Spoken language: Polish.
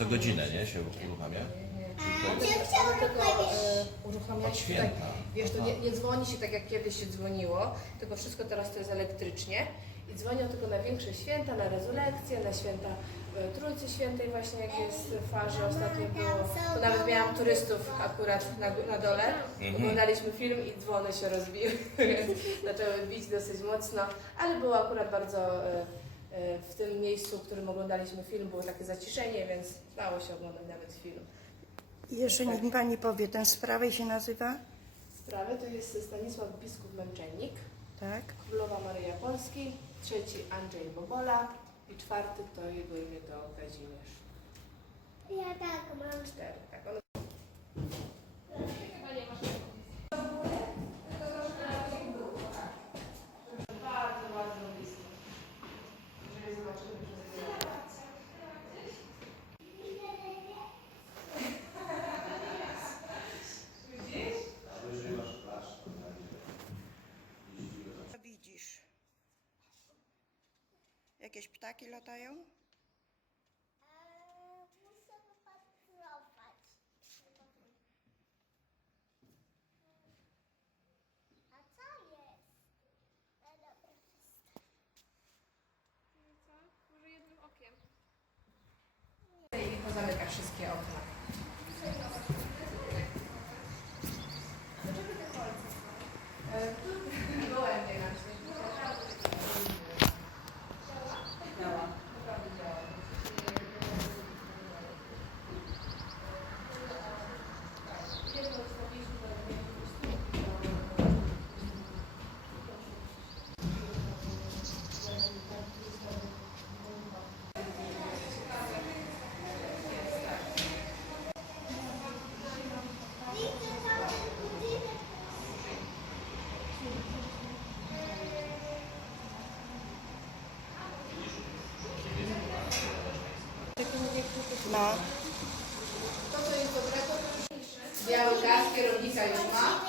Co godzinę, nie? Się uruchamia? Ja chciałam tylko e, uruchamiać Od święta. tutaj. Wiesz, to nie, nie dzwoni się tak jak kiedyś się dzwoniło, tylko wszystko teraz to jest elektrycznie i dzwonią tylko na większe święta, na rezurekcje, na święta e, Trójcy Świętej właśnie jak jest w farze ostatnio było. To nawet miałam turystów akurat na, gó- na dole. Mhm. Oglądaliśmy film i dzwony się rozbiły, więc zaczęły bić dosyć mocno, ale było akurat bardzo e, w tym miejscu, w którym oglądaliśmy film, było takie zaciszenie, więc dało się oglądać nawet film. Jeszcze niech mi Pani powie, ten z prawej się nazywa? Sprawy to jest Stanisław Biskup Męczennik, Tak. Królowa Maryja Polski, trzeci Andrzej Bobola i czwarty to jego imię to Kazimierz. Ja tak mam. Cztery, tak. Ptaki latają? Eee, muszę wypatrować. A co jest? E, dobra. Może jednym okiem. i pozamyka wszystkie okna. No. To, co jest biały gaz, kierownika już ma.